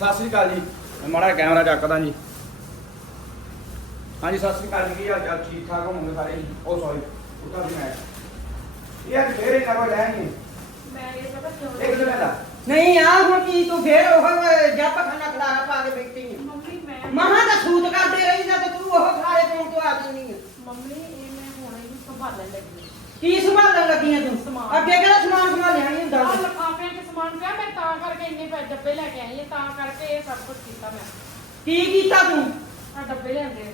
ਸਤਿ ਸ੍ਰੀ ਅਕਾਲ ਜੀ। ਮੈਂ ਮਾੜਾ ਕੈਮਰਾ ਚੱਕਦਾ ਜੀ। ਹਾਂਜੀ ਸਤਿ ਸ੍ਰੀ ਅਕਾਲ ਜੀ। ਕੀ ਹਾਲ ਚਾਲ? ਠੀਕ ਠਾਕ ਹੋਣਗੇ ਸਾਰੇ ਜੀ? ਉਹ ਸੌਰੀ ਉੱਤਾ ਦੀ ਮੈਂ। ਇਹ ਅੱਜ ਫੇਰ ਇਹਨਾਂ ਕੋਲ ਲੈਣੀ ਮੈਂ ਇਹ ਪਤਾ ਕਿਉਂ ਇੱਕ ਦਿਨ ਦਾ ਨਹੀਂ ਆ ਹੁਣ ਕੀ ਤੂੰ ਫੇਰ ਉਹ ਜੱਪ ਖਾਨਾ ਖਲਾਰਾ ਪਾ ਕੇ ਬੈਠੀ ਹੈ। ਮੰਮੀ ਮੈਂ ਮਹਾਂ ਤਾਂ ਸੂਤ ਕਰਦੇ ਰਹੀ ਨਾ ਤੇ ਤੂੰ ਉਹ ਖਾਲੇ ਪਾਉਣ ਤੋਂ ਆ ਜਾਂਦੀ ਹੈ। ਮੰਮੀ ਇਹ ਮੈਂ ਹੁਣ ਇਹਨੂੰ ਸੰਭਾਲਣ ਲੱਗੀ ਕੀ ਸੰਭਾਲਣ ਲੱਗੀਆਂ ਤੂੰ? ਸਮਾਨ। ਅੱਗੇ ਕਿਹੜਾ ਸਮਾਨ ਸੰਭਾਲਿਆ ਨਹੀਂ ਹੁੰਦਾ? ਸਮਾਨ ਪਿਆ ਮੈਂ ਤਾਂ ਕਰਕੇ ਇੰਨੇ ਪੈ ਡੱਬੇ ਲੈ ਕੇ ਆਈ ਹਾਂ ਤਾਂ ਕਰਕੇ ਇਹ ਸਭ ਕੁਝ ਕੀਤਾ ਮੈਂ। ਕੀ ਕੀਤਾ ਤੂੰ? ਆ ਡੱਬੇ ਲਿਆਂਦੇ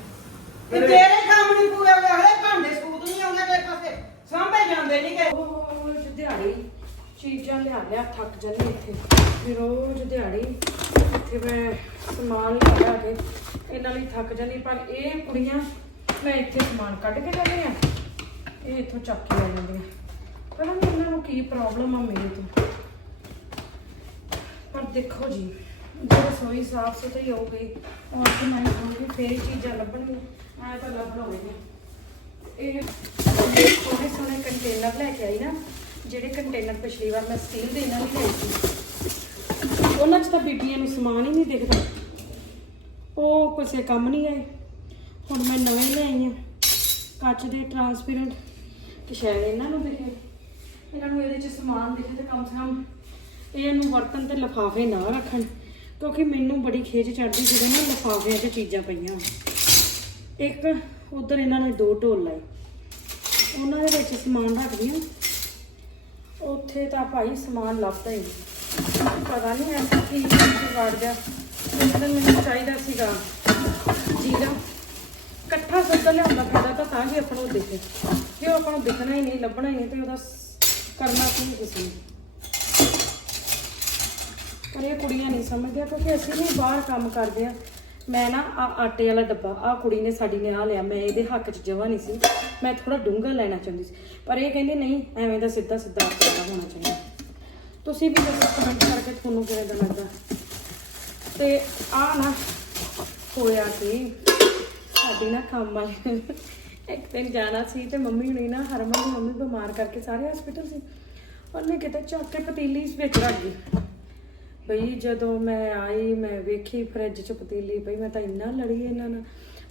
ਤੇ ਤੇਰੇ ਕੰਮ ਨਹੀਂ ਪੂਰੇ ਹੋਏ ਹਲੇ ਭਾਂਡੇ ਸੂਤ ਨਹੀਂ ਆਉਂਦੇ ਤੇਰੇ ਪਾਸੇ। ਸਾਂਭੇ ਜਾਂਦੇ ਨਹੀਂ ਕਿ ਉਹ ਦਿਹਾੜੀ ਚੀਜ਼ਾਂ ਲਿਆ ਲਿਆ ਥੱਕ ਜਾਂਦੀ ਇੱਥੇ। ਵੀ ਰੋਜ਼ ਦਿਹਾੜੀ ਇੱਥੇ ਮੈਂ ਸਮਾਨ ਲਿਆ ਲਿਆ ਕੇ ਇਹਨਾਂ ਲਈ ਥੱਕ ਜਾਂਦੀ ਪਰ ਇਹ ਕੁੜੀਆਂ ਮੈਂ ਇੱਥੇ ਸਮਾਨ ਕੱਢ ਕੇ ਜਾਂਦੀ ਆ ਇਹ ਇੱਥੋਂ ਚੱਕ ਕੇ ਲੈ ਜਾਂਦੀਆਂ। ਪਤਾ ਨਹੀਂ ਇਹਨਾਂ ਨੂੰ ਕੀ ਪ੍ਰੋਬਲਮ ਆ ਮੇਰੇ ਤੋਂ। ਪਰ ਦੇਖੋ ਜੀ ਜੇ ਰਸੋਈ ਸਾਫ਼ ਸੁਥਰੀ ਹੋ ਗਈ ਔਰ ਕਿ ਮੈਂ ਕਹੂੰਗੀ ਫੇਰ ਹੀ ਚੀਜ਼ਾਂ ਲੱਭਣਗੀਆਂ ਐ ਤਾਂ ਲੱਭ ਲਓਗੇ ਇਹ ਸੋਹਣੇ ਸੋਹਣੇ ਕੰਟੇਨਰ ਲੈ ਕੇ ਆਈ ਨਾ, ਜਿਹੜੇ ਕੰਟੇਨਰ ਪਿਛਲੀ ਵਾਰ ਮੈਂ ਸਟੀਲ ਦੇ ਨਾਲ ਹੀ ਲਿਆਈ ਸੀ। ਉਹਨਾਂ 'ਚ ਤਾਂ ਬੀਬੀਆਂ ਨੂੰ ਸਮਾਨ ਹੀ ਨਹੀਂ ਦਿਖਦਾ। ਉਹ ਕਿਸੇ ਕੰਮ ਨਹੀਂ ਆਏ। ਹੁਣ ਮੈਂ ਨਵੇਂ ਲਿਆਈ ਆ ਕੱਚ ਦੇ ਟਰਾਂਸਪੇਰੈਂਟ ਕਿ ਸ਼ਾਇਦ ਇਹਨਾਂ ਨੂੰ ਦਿਖੇ। ਇਹਨਾਂ ਨੂੰ ਇਹਦੇ 'ਚ ਸਮਾਨ ਦਿਖੇ ਤੇ ਕਮ ਸੇ ਕਮ ਇਹਨੂੰ ਵਰਤਨ ਤੇ ਲਿਫਾਫੇ ਨਾ ਰੱਖਣ, ਕਿਉਂਕਿ ਮੈਨੂੰ ਬੜੀ ਖੇਜ ਚੜਦੀ ਜਦੋਂ ਨਾ ਲਿਫਾਫਿਆਂ 'ਚ ਚੀਜ਼ਾਂ ਪਈਆਂ ਇੱਕ ਉਧਰ ਇਹਨਾਂ ਨੇ ਦੋ ਢੋਲ ਲਾਏ। ਉਹਨਾਂ ਦੇ ਵਿੱਚ ਸਮਾਨ ਰੱਖਦੀਆਂ ਉੱਥੇ ਤਾਂ ਭਾਈ ਸਮਾਨ ਲੱਭਦਾ ਹੀ ਪਤਾ ਨਹੀਂ ਐਸਾ ਕੀ ਜੁਗਾੜ ਗਿਆ। ਮੈਨੂੰ ਮੈਨੂੰ ਚਾਹੀਦਾ ਸੀਗਾ ਜੀਰਾ। ਇਕੱਠਾ ਸੱਦਾ ਲਿਆਉਂਦਾ ਫਾਇਦਾ ਤਾਂ ਤਾਂ ਕਿ ਆਪਾਂ ਨੂੰ ਦਿਖੇ। ਜੇ ਉਹ ਆਪਾਂ ਨੂੰ ਦਿਖਣਾ ਹੀ ਨਹੀਂ, ਲੱਭਣਾ ਹੀ ਨਹੀਂ, ਤੇ ਉਹਦਾ ਕਰਨਾ ਕੀ ਕਿਸੇ ਨੇ? ਪਰ ਇਹ ਕੁੜੀਆਂ ਨਹੀਂ ਸਮਝਦੀਆਂ ਕਿਉਂਕਿ ਅਸੀਂ ਵੀ ਬਾਹਰ ਕੰਮ ਕਰਦੇ ਆ ਮੈਂ ਨਾ ਆ ਆਟੇ ਵਾਲਾ ਡੱਬਾ ਆ ਕੁੜੀ ਨੇ ਸਾਡੀ ਨੇ ਆ ਲਿਆ, ਮੈਂ ਇਹਦੇ ਹੱਕ 'ਚ ਜਵਾ ਨਹੀਂ ਸੀ। ਮੈਂ ਥੋੜਾ ਡੂੰਘਾ ਲੈਣਾ ਚਾਹੁੰਦੀ ਸੀ, ਪਰ ਇਹ ਕਹਿੰਦੇ ਨਹੀਂ, ਐਵੇਂ ਦਾ ਸਿੱਧਾ ਸਿੱਧਾ ਆਟੇ ਵਾਲਾ ਹੋਣਾ ਚਾਹੀਦਾ। ਤੁਸੀਂ ਵੀ ਦੱਸੋ ਕਮੈਂਟ ਕਰਕੇ ਤੁਹਾਨੂੰ ਕਿਵੇਂ ਦਾ ਲੱਗਦਾ? ਤੇ ਆ ਨਾ ਹੋਇਆ ਕਿ? ਸਾਡੀ ਨਾ ਕੰਮ ਆਏ ਇੱਕ ਦਿਨ ਜਾਣਾ ਸੀ ਤੇ ਮੰਮੀ ਹੁਣੀ ਨਾ ਹਰਮਨ ਦੀ ਮੰਮੀ ਬਿਮਾਰ ਕਰਕੇ ਸਾਰੇ ਹਸਪੀਟਲ ਸੀ। ਉਹਨੇ ਕਿਤੇ ਚੱਕ ਕੇ ਪਤੀਲੀ ਵਿੱਚ ਰੱਖ ਗਈ ਬਈ ਜਦੋਂ ਮੈਂ ਆਈ, ਮੈਂ ਵੇਖੀ ਫਰਿੱਜ 'ਚ ਪਤੀਲੀ ਪਈ, ਮੈਂ ਤਾਂ ਇੰਨਾ ਲੜੀ ਇਹਨਾਂ ਨਾਲ।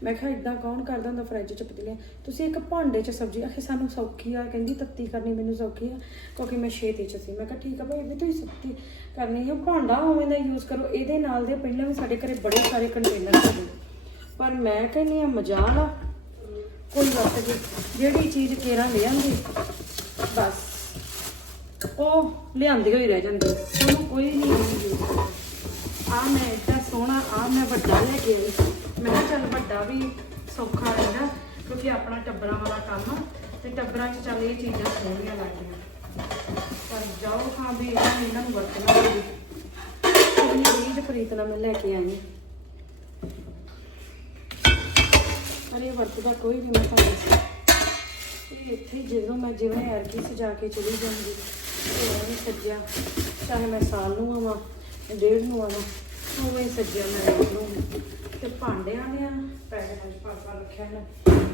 ਮੈਂ ਕਿਹਾ ਇਦਾਂ ਕੌਣ ਕਰਦਾ ਹੁੰਦਾ ਫਰਿੱਜ 'ਚ ਪਤੀਲੀਆਂ? ਤੁਸੀਂ ਇੱਕ ਭਾਂਡੇ 'ਚ ਸਬਜ਼ੀ, ਆਖੇ ਸਾਨੂੰ ਸੌਖੀ ਆ, ਕਹਿੰਦੀ ਤੱਤੀ ਕਰਨੀ ਮੈਨੂੰ ਸੌਖੀ ਆ, ਕਿਉਂਕਿ ਮੈਂ ਛੇਤੀ 'ਚ ਸੀ। ਮੈਂ ਕਿਹਾ, ਠੀਕ ਆ ਭਾਈ, ਵੀ ਤੁਸੀਂ ਸੱਤੀ ਕਰਨੀ ਆ, ਭਾਂਡਾ ਉਵੇਂ ਦਾ ਯੂਜ਼ ਕਰੋ। ਇਹਦੇ ਨਾਲ ਦੇ ਪਹਿਲਾਂ ਵੀ ਸਾਡੇ ਘਰੇ ਬੜੇ ਸਾਰੇ ਕੰਟੇਨਰ ਸੀ। ਪਰ ਮੈਂ ਕਹਿੰਦੀ ਆ ਮਜ਼ਾਲ ਆ। ਕੋਈ ਵਰਤ ਜੇ ਜਿਹੜੀ ਚੀਜ਼ ਕੇਰਾਂ ਲਿਆਂਗੇ ਬਸ। ਉਹ ਲਿਆਂਦੀ ਹੋਈ ਰਹਿ ਜਾਂਦੀ। ਉਹਨੂੰ ਕੋਈ ਨਹੀਂ ਆ ਮੈਂ ਇੱਡਾ ਸੋਹਣਾ ਆ ਮੈਂ ਵੱਡਾ ਲੈ ਕੇ ਆਈ। ਮੈਂ ਕਿਹਾ ਚੱਲ ਵੱਡਾ ਵੀ ਸੌਖਾ ਰਹਿੰਦਾ, ਕਿਉਂਕਿ ਆਪਣਾ ਟੱਬਰਾਂ ਵਾਲਾ ਕੰਮ ਆ, ਤੇ ਟੱਬਰਾਂ 'ਚ ਚੱਲ ਇਹ ਚੀਜ਼ਾਂ ਸੋਹਣੀਆਂ ਲੱਗਦੀਆਂ। ਪਰ ਜਾਓ ਹਾਂ ਵੀ ਇਹਨਾਂ ਨੂੰ ਵਰਤਣਾ ਹੋਵੇ। ਕਿੰਨੀ ਰੀਝ ਪ੍ਰੀਤ ਨਾਲ ਮੈਂ ਲੈ ਕੇ ਆਈ ਪਰ ਇਹ ਵਰਤਦਾ ਕੋਈ ਨਹੀਂ। ਮੈਂ ਤੁਹਾਨੂੰ ਇੱਥੇ ਜਦੋਂ ਮੈਂ ਜਿਵੇਂ ਐਰਕੀ ਸਜਾ ਕੇ ਚਲੀ ਜਾਂਦੀ। ਤੇ ਸੱਜਿਆ ਚਾਹੇ ਮੈਂ ਸਾਲ ਨੂੰ ਆਵਾਂ, ਡੇਢ ਨੂੰ ਆਵਾਂ, ਉਵੇਂ ਸੱਜਿਆ ਮੈਂ ਰਾਤ ਨੂੰ। ਤੇ ਭਾਂਡਿਆਂ ਨੇ ਪੈਕਟਾਂ 'ਚ ਪਾ ਰੱਖਿਆ ਨਾ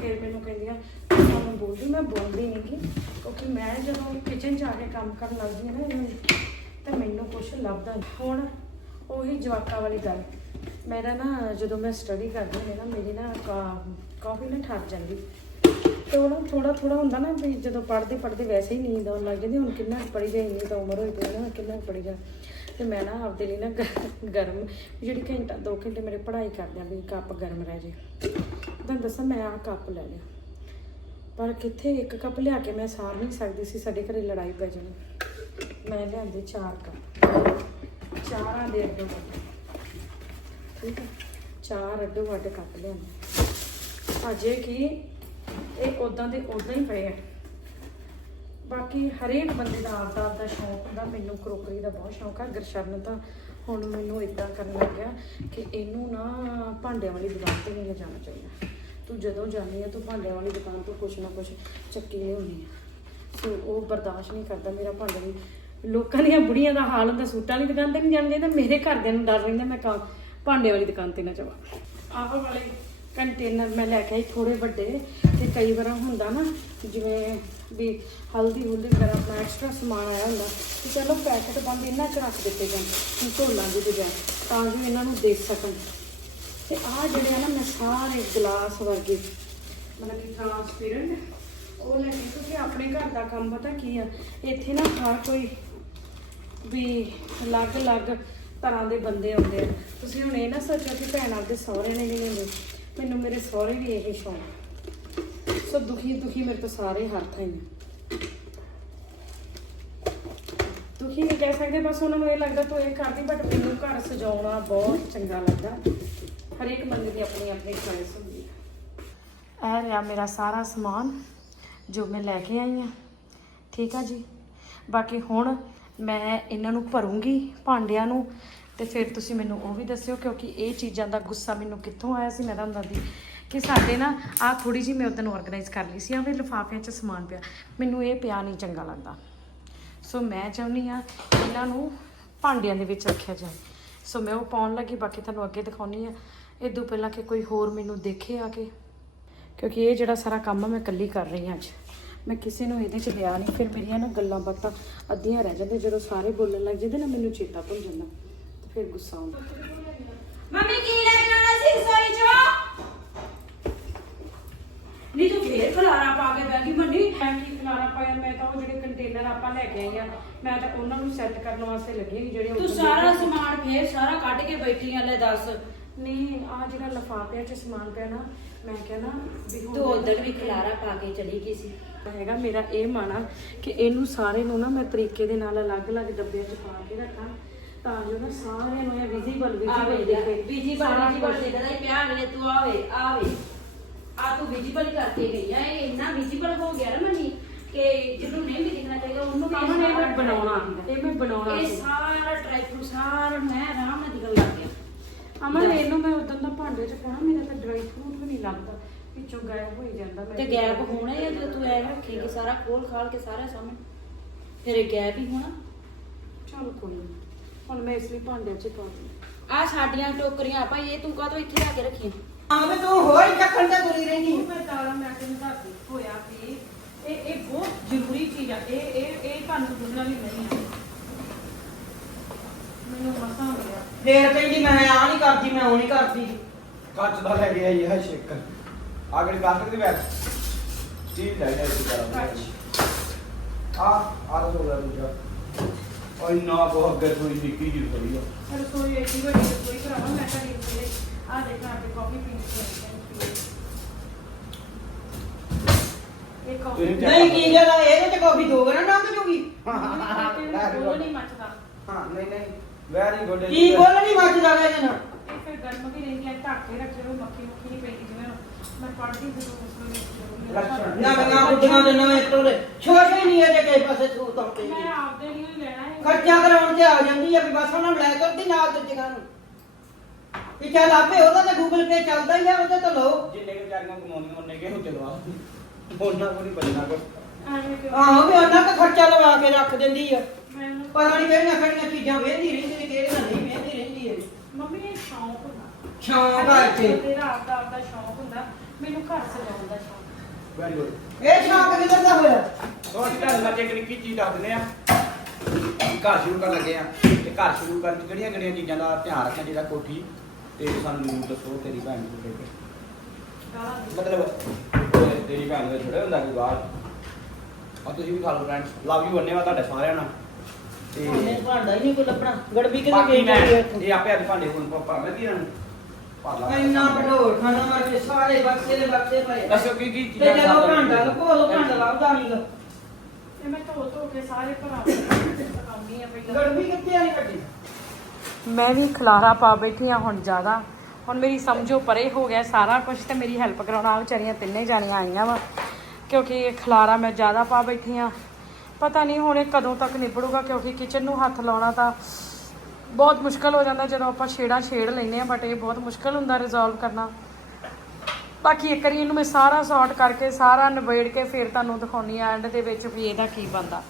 ਫਿਰ ਮੈਨੂੰ ਕਹਿੰਦੀਆਂ, ਤੁਹਾਨੂੰ ਬੋਲਦੀ ਮੈਂ ਬੋਲਦੀ ਨਹੀਂ ਗੀ, ਕਿਉਂਕਿ ਮੈਂ ਜਦੋਂ ਕਿਚਨ 'ਚ ਆ ਕੇ ਕੰਮ ਕਰਨ ਲੱਗਦੀ ਹਾਂ ਨਾ ਇਹਨੂੰ ਤਾਂ ਮੈਨੂੰ ਕੁਝ ਲੱਭਦਾ ਹੁਣ ਉਹੀ ਜਵਾਕਾਂ ਵਾਲੀ ਗੱਲ। ਮੇਰਾ ਨਾ ਜਦੋਂ ਮੈਂ ਸਟੱਡੀ ਕਰਦੀ ਹਾਂ ਨਾ, ਮੇਰੀ ਨਾ ਕਾਫੀ ਨਾ ਠਰ ਜਾਂਦੀ। ਤੇ ਉਹ ਨਾ ਥੋੜਾ ਥੋੜਾ ਹੁੰਦਾ ਨਾ ਵੀ ਜਦੋਂ ਪੜ੍ਹਦੇ ਪੜ੍ਹਦੇ ਵੈਸੇ ਹੀ ਨੀਂਦ ਆਉਣ ਲੱਗ ਜਾਂਦੀ ਹੁਣ ਕਿੰਨਾ ਕੁ ਪੜ੍ਹੀ ਜਾਈ ਇੰਨੀ ਤਾਂ ਉਮਰ ਹੋਈ ਪਈ ਨਾ, ਕਿੰਨਾ ਕੁ ਪੜ੍ਹੀ ਜਾ ਤੇ ਮੈਂ ਨਾ ਆਪਦੇ ਲਈ ਨਾ ਗ- ਗਰਮ ਜਿਹੜੀ ਘੰਟਾ ਦੋ ਘੰਟੇ ਮੇਰੇ ਪੜ੍ਹਾਈ ਕਰਦਿਆਂ ਵੀ ਕੱਪ ਗਰਮ ਰਹਿ ਜੇ। ਤੁਹਾਨੂੰ ਦੱਸਾਂ, ਮੈਂ ਆਹ ਕੱਪ ਲੈ ਲਿਆ। ਪਰ ਕਿੱਥੇ ਇੱਕ ਕੱਪ ਲਿਆ ਕੇ ਮੈਂ ਸਾਰ ਨਹੀਂ ਸਕਦੀ ਸੀ, ਸਾਡੇ ਘਰੇ ਲੜਾਈ ਪੈ ਜਾਣੀ। ਮੈਂ ਲਿਆਂਦੇ ਚਾਰ ਕੱਪ। ਚਾਰਾਂ ਦੇ ਅੱਡੋ ਵੱਡ ਠੀਕ ਹੈ? ਚਾਰ ਅੱਡੋ ਵੱਡ ਕੱਪ ਲਿਆਂਦੇ। ਅਜੇ ਕੀ? ਇਹ ਉਦਾਂ ਦੇ ਉਦਾਂ ਹੀ ਪਏ ਆ। ਬਾਕੀ ਹਰੇਕ ਬੰਦੇ ਦਾ ਆਪਦਾ ਆਪਦਾ ਸ਼ੌਂਕ ਹੁੰਦਾ, ਮੈਨੂੰ ਕਰੋਕਰੀ ਦਾ ਬਹੁਤ ਸ਼ੌਂਕ ਆ। ਗਰਸ਼ਰਨ ਤਾਂ ਹੁਣ ਮੈਨੂੰ ਇਦਾਂ ਕਰਨ ਲੱਗਿਆ ਕਿ ਇਹਨੂੰ ਨਾ ਭਾਂਡਿਆਂ ਵਾਲੀ ਦੁਕਾਨ ਤੇ ਨਹੀਂ ਜਾਣਾ ਚਾਹੀਦਾ। ਤੂੰ ਜਦੋਂ ਜਾਂਦੀ ਆ, ਤੂੰ ਭਾਂਡਿਆਂ ਵਾਲੀ ਦੁਕਾਨ ਤੋਂ ਕੁਛ ਨਾ ਕੁਛ ਚੱਕੀ ਲਿਆਉਂਦੀ ਆ। ਸੋ ਉਹ ਬਰਦਾਸ਼ਤ ਨਹੀਂ ਕਰਦਾ ਮੇਰਾ ਭਾਂਡਾ ਵੀ। ਲੋਕਾਂ ਦੀਆਂ ਬੁੜੀਆਂ ਦਾ ਹਾਲ ਹੁੰਦਾ, ਸੂਟਾਂ ਵਾਲੀ ਦੁਕਾਨ ਤੇ ਨਹੀਂ ਜਾਣਾ ਚਾਹੀਦਾ। ਮੇਰੇ ਘਰਦਿਆਂ ਨੂੰ ਡਰ ਰਹਿੰਦਾ, ਮੈਂ ਕਾ ਭਾਂਡੇ ਵਾਲੀ ਦੁਕਾਨ ਤੇ ਨਾ ਜਾਵਾਂ। ਆਹ ਵਾਲੇ ਕੰਟੇਨਰ ਮੈਂ ਲੈ ਕੇ ਆਈ ਥੋੜੇ ਵੱਡੇ ਤੇ ਕਈ ਵਾਰ ਹੁੰਦਾ ਨਾ ਜਿਵੇਂ ਵੀ ਹਲਦੀ ਹੁਲਦੀ ਵਗੈਰਾ ਆਪਣਾ ਐਕਸਟਰਾ ਸਮਾਨ ਆਇਆ ਹੁੰਦਾ ਤੇ ਚਲੋ ਪੈਕਟ ਬੰਦ ਇਹਨਾਂ ਚ ਰੱਖ ਦਿੱਤੇ ਜਾਣ ਹੁਣ ਢੋਲਾਂ ਦੀ ਬਜਾਏ ਤਾਂ ਜੋ ਇਹਨਾਂ ਨੂੰ ਦੇ ਸਕਣ। ਤੇ ਆਹ ਜਿਹੜੇ ਆ ਨਾ ਮੈਂ ਸਾਰੇ ਗਲਾਸ ਵਰਗੇ, ਮਤਲਬ ਕਿ ਟ੍ਰਾਂਸਪੇਰੈਂਟ ਉਹ ਲੈ ਕੇ ਕਿਉਂਕਿ ਆਪਣੇ ਘਰ ਦਾ ਕੰਮ ਪਤਾ ਕੀ ਆ, ਇੱਥੇ ਨਾ ਹਰ ਕੋਈ ਵੀ ਅਲੱਗ-ਅਲੱਗ ਤਰ੍ਹਾਂ ਦੇ ਬੰਦੇ ਆਉਂਦੇ ਆ। ਤੁਸੀਂ ਹੁਣ ਇਹ ਨਾ ਸੋਚੋ ਕਿ ਭੈਣ ਆਪਦੇ ਸਹੁਰੇ ਨੇ ਨਹੀਂ ਹੁੰਦੇ ਮੈਨੂੰ ਮੇਰੇ ਸਹੁਰੇ ਵੀ ਇਹ ਸ਼ੌਂਕ ਸੋ ਦੁਖੀ ਦੁਖੀ ਮੇਰੇ ਤੋਂ ਸਾਰੇ ਹਰ ਥਾਂ ਦੁਖੀ ਨਹੀਂ ਕਹਿ ਸਕਦੇ, ਬਸ ਉਹਨਾਂ ਨੂੰ ਇਹ ਲੱਗਦਾ ਤੂੰ ਇਹ ਕਰਦੀ ਬਟ ਮੈਨੂੰ ਘਰ ਸਜਾਉਣਾ ਬਹੁਤ ਚੰਗਾ ਲੱਗਦਾ। ਹਰੇਕ ਬੰਦੇ ਦੀ ਆਪਣੀ ਆਪਣੀ ਚੋਇਸ ਹੁੰਦੀ ਹੈ ਇਹ ਰਿਹਾ ਮੇਰਾ ਸਾਰਾ ਸਮਾਨ ਜੋ ਮੈਂ ਲੈ ਕੇ ਆਈ ਹਾਂ ਠੀਕ ਆ ਜੀ? ਬਾਕੀ ਹੁਣ ਮੈਂ ਇਹਨਾਂ ਨੂੰ ਭਰੂੰਗੀ, ਭਾਂਡਿਆਂ ਨੂੰ। ਤੇ ਫਿਰ ਤੁਸੀਂ ਮੈਨੂੰ ਉਹ ਵੀ ਦੱਸਿਓ ਕਿਉਂਕਿ ਇਹ ਚੀਜ਼ਾਂ ਦਾ ਗੁੱਸਾ ਮੈਨੂੰ ਕਿੱਥੋਂ ਆਇਆ ਸੀ ਮੈਂ ਤੁਹਾਨੂੰ ਦੱਸਦੀ ਕਿ ਸਾਡੇ ਨਾ ਆਹ ਥੋੜੀ ਜੀ ਮੈਂ ਉਦੋਂ ਆਰਗੇਨਾਈਜ਼ ਕਰ ਲਈ ਸੀ ਆ ਵੀ ਲਿਫਾਫਿਆਂ 'ਚ ਸਮਾਨ ਪਿਆ। ਮੈਨੂੰ ਇਹ ਪਿਆ ਨਹੀਂ ਚੰਗਾ ਲੱਗਦਾ। ਸੋ ਮੈਂ ਚਾਹੁੰਦੀ ਆ ਇਹਨਾਂ ਨੂੰ ਭਾਂਡਿਆਂ ਦੇ ਵਿੱਚ ਰੱਖਿਆ ਜਾਏ। ਸੋ ਮੈਂ ਉਹ ਪਾਉਣ ਲੱਗੀ, ਬਾਕੀ ਤੁਹਾਨੂੰ ਅੱਗੇ ਦਿਖਾਉਣੀ ਆ। ਇਦੋਂ ਪਹਿਲਾਂ ਕਿ ਕੋਈ ਹੋਰ ਮੈਨੂੰ ਦੇਖੇ ਆ ਕੇ। ਕਿਉਂਕਿ ਇਹ ਜਿਹੜਾ ਸਾਰਾ ਕੰਮ ਆ, ਮੈਂ ਇਕੱਲੀ ਕਰ ਰਹੀ ਹਾਂ ਅੱਜ। ਮੈਂ ਕਿਸੇ ਨੂੰ ਇਹਦੇ ਚ ਲਿਆ ਨਹੀਂ, ਫਿਰ ਮੇਰੀਆਂ ਨਾ ਗੱਲਾਂ ਬਾਤਾਂ ਅੱਧੀਆਂ ਰਹਿ ਜਾਂਦੀਆਂ, ਜਦੋਂ ਸਾਰੇ ਬੋਲਣ ਲੱਗ ਜਾਂਦੇ ਨਾ, ਮੈਨੂੰ ਚੇਤਾ ਭੁੱਲ ਜਾਂਦਾ। ਫਿਰ ਗੁੱਸਾ ਆਉਂਦਾ। ਮੰਮੀ ਕੀ ਲੈ ਕੇ ਆਉਣਾ ਸੀ ਰਸੋਈ ਚੋਂ? ਨਹੀਂ ਤੂੰ ਫੇਰ ਖਲਾਰਾ ਪਾ ਕੇ ਬੈਠੀ ਮੰਨੀ ਮੈਂ ਕੀ ਖਲਾਰਾ ਪਾਇਆ? ਮੈਂ ਤਾਂ ਉਹ ਜਿਹੜੇ ਕੰਟੇਨਰ ਆਪਾਂ ਲੈ ਕੇ ਆਏ ਆ ਮੈਂ ਤਾਂ ਉਹਨਾਂ ਨੂੰ ਸੈੱਟ ਕਰਨ ਵਾਸਤੇ ਲੱਗੀ ਹਾਂ ਜਿਹੜੇ ਤੂੰ ਸਾਰਾ ਸਮਾਨ ਫੇਰ ਸਾਰਾ ਕੱਢ ਕੇ ਬੈਠੀ ਆ ਲੈ ਦੱਸ। ਨਹੀਂ ਆ ਜਿਹੜਾ ਲਫਾਫਿਆਂ 'ਚ ਸਮਾਨ ਪਿਆ ਨਾ ਮੈਂ ਕਿਹਾ ਨਾ ਵੀ ਹੁਣ ਤੂੰ ਉਧਰ ਵੀ ਖਲਾਰਾ ਪਾ ਕੇ ਚਲੀ ਗਈ ਸੀ। ਹੈਗਾ ਮੇਰਾ ਇਹ ਮਨ ਆ ਕਿ ਇਹਨੂੰ ਸਾਰੇ ਨੂੰ ਨਾ ਮੈਂ ਤਰੀਕੇ ਦੇ ਨਾਲ ਅਲੱਗ-ਅਲੱਗ ਡੱਬਿਆਂ 'ਚ ਪਾ ਕੇ ਰੱਖਾਂ। ਤਾਂ ਜੋ ਨਾ ਨੂੰ ਇਹ ਵਿਜ਼ੀਬਲ ਵਿਜ਼ੀਬਲ ਦਿਖੇ। ਸਾਰਾ ਬੜੀ ਕੁਛ। ਦੇਖਦਾ ਹੀ ਪਿਆ ਵੇ ਤੂੰ ਆਵੇ ਆਵੇ ਆ ਤੂੰ ਵਿਜੀਬਲ ਕਰਕੇ ਗਈ ਆ ਇਹ ਇੰਨਾ ਵਿਜੀਬਲ ਹੋ ਗਿਆ ਨਾ ਮੰਨੀ ਕਿ ਜਿਹਨੂੰ ਨਹੀਂ ਵੀ ਦਿਖਣਾ ਚਾਹੀਦਾ ਉਹਨੂੰ ਵੀ ਅਮਨ ਇਹ ਮੈਂ ਸਾਰਾ ਬਣਾਉਣਾ ਇਹ ਮੈਂ ਬਣਾਉਣਾ ਇਹ ਸੀ। ਸਾਰਾ ਡਰਾਈ ਫਰੂਟ ਸਾਰਾ ਮੈਂ ਆਰਾਮ ਨਾਲ ਦਿਖਣ ਲੱਗ ਗਿਆ। ਅਮਨ ਇਹਨੂੰ ਮੈਂ ਉਦੋਂ ਦਾ ਭਾਂਡੇ 'ਚ ਪਾਉਣਾ ਮੇਰਾ ਤਾਂ ਡਰਾਈ ਫਰੂਟ ਵੀ ਨਹੀਂ ਲੱਗਦਾ। ਵਿੱਚੋਂ ਗਾਇਬ ਹੋਈ ਜਾਂਦਾ ਮੈਂ ਤੇ ਗੈਪ ਹੋਣਾ ਹੈ ਜੇ ਤੂੰ ਐ ਰੱਖੇਗੀ ਸਾਰਾ ਖੋਲ ਖਾਲ ਕੇ ਸਾਰਾ ਸਾਹਮਣੇ। ਫਿਰ ਇਹ ਗੈਪ ਹੀ ਹੋਣਾ। ਚਲ ਕੋਈ ਨੀ। ਹੁਣ ਮੈਂ ਇਸ ਲਈ ਭਾਂਡੇ 'ਚ ਪਾ ਆ ਸਾਡੀਆਂ ਟੋਕਰੀਆਂ ਭਾਈ ਇਹ ਤੂੰ ਕਾਹਤੋਂ ਇੱਥੇ ਆ ਕੇ ਰੱਖੀਆਂ? ਹਾਂ ਵੀ ਤੂੰ ਹੋਰ ਹੀ ਚੱਕਣ ਤੇ ਤੁਰੀ ਰਹਿੰਦੀ ਮੈਂ ਦਾਲਾਂ ਮੈਂ ਤੈਨੂੰ ਦੱਸਦੀ ਹੋਇਆ ਕਿ ਇਹ ਇਹ ਬਹੁਤ ਜ਼ਰੂਰੀ ਚੀਜ਼ ਆ। ਇਹ ਇਹ ਇਹ ਤੁਹਾਨੂੰ ਦੁਨੀਆ ਵੀ ਨਹੀਂ ਆ। ਮੈਨੂੰ ਮਸਾਂ ਮਿਲਿਆ ਫੇਰ ਕਹਿੰਦੀ ਮੈਂ ਆ ਨਹੀਂ ਕਰਦੀ ਮੈਂ ਉਹ ਨਹੀਂ ਕਰਦੀ। ਕੱਚ ਦਾ ਲੈ ਕੇ ਆਈ ਹੈ ਸ਼ੇਕਰ ਆਗੜੀ ਬਾਸਕਟ ਦੀ ਬੈਗ ਸਟੀਲ ਲੈ ਲੈ ਕਰਾਂ ਆ ਆ ਹੋ ਗਿਆ ਦੂਜਾ। ਓਏ ਨਾ ਕੋ ਅੱਗੇ ਥੋੜੀ ਨਿੱਕੀ ਜਿਹੀ ਥੋੜੀ ਆ। ਰਸੋਈ ਐਡੀ ਵੱਡੀ ਰਸੋਈ ਭਰਾਵਾ ਮੈਂ ਤਾਂ ਨਹੀਂ ਪੀਲੇ ਆ ਦੇਖਣਾ ਆਪੇ ਕਾਫੀ ਪੀਣੀ ਇਹ ਕਾਫੀ ਤੁਸੀਂ ਨਹੀਂ ਕੀ ਗੱਲ ਆ? ਇਹਦੇ ਤੇ ਕਾਫੀ ਦੋ ਗਣਾ ਨੰਗ ਜੂਗੀ ਉਹ ਨਹੀਂ ਮੱਚਦਾ। ਹਾਂ ਨਹੀਂ ਨਹੀਂ। ਵੈਰੀ ਗੁੱਡ ਕੀ ਬੋਲ ਨਹੀਂ ਮੱਚਦਾ ਇਹਦੇ ਨਾਲ? ਇਹ ਫਿਰ ਗਰਮ ਵੀ ਰਹਿੰਦੀ ਹੈ ਢੱਕ ਕੇ ਰੱਖੇ ਹੋਏ ਮੱਖੀ ਮੁੱਖੀ ਨਹੀਂ ਪੈਂਦੀ ਜਿਵੇਂ ਮੈਂ ਪੜ੍ਹਦੀ ਸੀ ਉਸ ਵੇਲੇ ਲੱਛਣ। ਨਵੀਆਂ ਬੁੱਢੀਆਂ ਦੇ ਨਵੇਂ ਟੋਲੇ ਛੋਟੇ ਹੀ ਨਹੀਂ ਇਹਦੇ ਕਿਸੇ ਪਾਸੇ ਸੂਤ ਆਉਂਦੇ ਮੈਂ ਆਪਦੇ ਲਈ ਹੀ ਲੈਣਾ ਹੈ ਖਰਚਾ ਕਰਾਉਣ ਤੇ ਆ ਜਾਂਦੀ ਆ ਵੀ ਬਸ ਉਹਨਾਂ ਨੂੰ ਲੈ ਕਰਦੀ ਨਾਲ ਦਿੱਤੀਆਂ ਨੂੰ। ਵੀ ਚੱਲ ਆਪੇ ਉਹਦਾ ਤੇ ਗੂਗਲ ਪੇ ਚੱਲਦਾ ਹੀ ਆ ਉਹਦੇ ਤੋਂ ਲਓ। ਜਿੰਨੇ ਕਿ ਵਿਚਾਰੀਆਂ ਕਮਾਉਂਦੀਆਂ ਉਹਨੇ ਕਿਹੋ ਚਲਵਾ ਉਹਨਾਂ ਕੋਲ ਨਹੀਂ ਬਚਣਾ ਕੁਛ ਐਵੇਂ ਕਿਉਂ ਆਹੋ ਵੀ ਉਹਨਾਂ ਦਾ ਖਰਚਾ ਲਵਾ ਕੇ ਰੱਖ ਦਿੰਦੀ ਆ। ਮੈਨੂੰ ਪਤਾ ਨਹੀਂ ਕਿਹੜੀਆਂ ਕਿਹੜੀਆਂ ਚੀਜ਼ਾਂ ਵੇਂਦੀ ਰਹਿੰਦੀ ਤੇ ਕਿਹੜੀਆਂ ਨਹੀਂ ਵੇਂਦੀ ਰਹਿੰਦੀ ਹੈ ਮੰਮੀ ਇਹ ਸ਼ੌਂਕ ਹੁੰਦਾ। ਸ਼ੌਂਕ ਆ ਇੱਥੇ। ਤੇਰਾ ਆਪਦਾ ਆਪਦਾ ਸ਼ੌਂਕ ਹੁੰਦਾ। ਮੈਨੂੰ ਘਰ ਸਜਾਉਣ ਦਾ ਸ਼ੌਂਕ। ਵੈਰੀ ਗੁੱਡ ਇਹ ਸ਼ੌਂਕ ਕਿੱਧਰ ਦਾ ਹੋਇਆ? ਸੋ ਅਸੀਂ ਤੁਹਾਨੂੰ ਅੱਜ ਇੱਕ ਨਿੱਕੀ ਚੀਜ਼ ਦੱਸ ਦਿੰਦੇ ਆ। ਘਰ ਸ਼ੁਰੂ ਕਰਨ ਲੱਗੇ ਆ ਤੇ ਘਰ ਸ਼ੁਰੂ ਕਰਨ ਚ ਕਿਹੜੀਆਂ ਕਿਹੜੀਆਂ ਚੀਜ਼ਾਂ ਦਾ ਧਿਆਨ ਰੱਖਣਾ ਚਾਹੀਦਾ ਕੋਠੀ ਤੇ ਸਾਨੂੰ ਜ਼ਰੂਰ ਦੱਸੋ ਤੇਰੀ ਭੈਣ ਨੂੰ ਕੇ। ਦੇ। ਮਤਲਬ ਤੇਰੀ ਭੈਣ ਦੇ ਥੋੜੇ ਹੁੰਦਾ ਕੋਈ ਬਾਹਰ। ਆ ਤੁਸੀਂ ਵੀ ਖਾ ਲਓ ਫਰੈਂਡਸ ਲਵ ਯੂ ਅੰਨੇ ਵਾ ਤੁਹਾਡੇ ਸਾਰਿਆਂ ਨਾਲ। ਉਹਨੇ ਤੇ ਭਾਂਡਾ ਹੀ ਨਹੀਂ ਕੋਈ ਲੱਭਣਾ। ਗੜਬੀ ਕਿਤੇ ਬਾਕੀ ਮੈਂ ਇਹ ਆਪੇ ਅੱਜ ਭਾਂਡੇ ਹੁਣ ਭਰ ਲੱਗੀ ਇਹਨਾਂ ਨੂੰ ਭਰ ਲਾ। ਇੰਨਾ ਭਟੋਰ ਖਾਣਾ ਮਾਰ ਕੇ ਸਾਰੇ ਬਕਸੇ ਦੇ ਬਕਸੇ ਭਰੇ ਦੱਸੋ ਕੀ ਕੀ ਤੇ ਜਦੋਂ ਭਾਂਡਾ ਲੱਭੋ ਉਹ ਭਾਂਡਾ ਲੱਭਦਾ ਨਹੀਂਗਾ ਤੇ ਮੈਂ ਧੋ ਧੋ ਕੇ ਸਾਰੇ ਭਰਾ ਪਕਾਉਂਦੀ ਆ ਪਹਿਲਾਂ। ਗੜਬੀ ਕਿੱਥੇ ਆਈ ਕੱਢੀ ਮੈਂ ਵੀ ਖਲਾਰਾ ਪਾ ਬੈਠੀ ਆ ਹੁਣ ਜ਼ਿਆਦਾ। ਹੁਣ ਮੇਰੀ ਸਮਝੋ ਪਰੇ ਹੋ ਗਿਆ ਸਾਰਾ ਕੁਝ ਤੇ ਮੇਰੀ ਹੈਲਪ ਕਰਾਉਣਾ ਆ ਵਿਚਾਰੀਆਂ ਤਿੰਨੇ ਜਾਣੀਆਂ ਆਈਆਂ ਵਾ। ਕਿਉਂਕਿ ਇਹ ਖਲਾਰਾ ਮੈਂ ਜ਼ਿਆਦਾ ਪਾ ਬੈਠੀ ਆ। ਪਤਾ ਨਹੀਂ ਹੁਣ ਇਹ ਕਦੋਂ ਤੱਕ ਨਿਬੜੂਗਾ ਕਿਉਂਕਿ ਕਿਚਨ ਨੂੰ ਹੱਥ ਲਾਉਣਾ ਤਾਂ ਬਹੁਤ ਮੁਸ਼ਕਲ ਹੋ ਜਾਂਦਾ ਜਦੋਂ ਆਪਾਂ ਛੇੜਾਂ ਛੇੜ ਲੈਂਦੇ ਆ ਬਟ ਇਹ ਬਹੁਤ ਮੁਸ਼ਕਲ ਹੁੰਦਾ ਰਿਜ਼ੋਲਵ ਕਰਨਾ। ਬਾਕੀ ਇੱਕ ਵਾਰੀ ਇਹਨੂੰ ਮੈਂ ਸਾਰਾ ਸੌਰਟ ਕਰਕੇ, ਸਾਰਾ ਨਿਬੇੜ ਕੇ ਫਿਰ ਤੁਹਾਨੂੰ ਦਿਖਾਉਣੀ ਆ ਐਂਡ ਦੇ ਵਿੱਚ ਵੀ ਇਹਦਾ ਕੀ ਬਣਦਾ।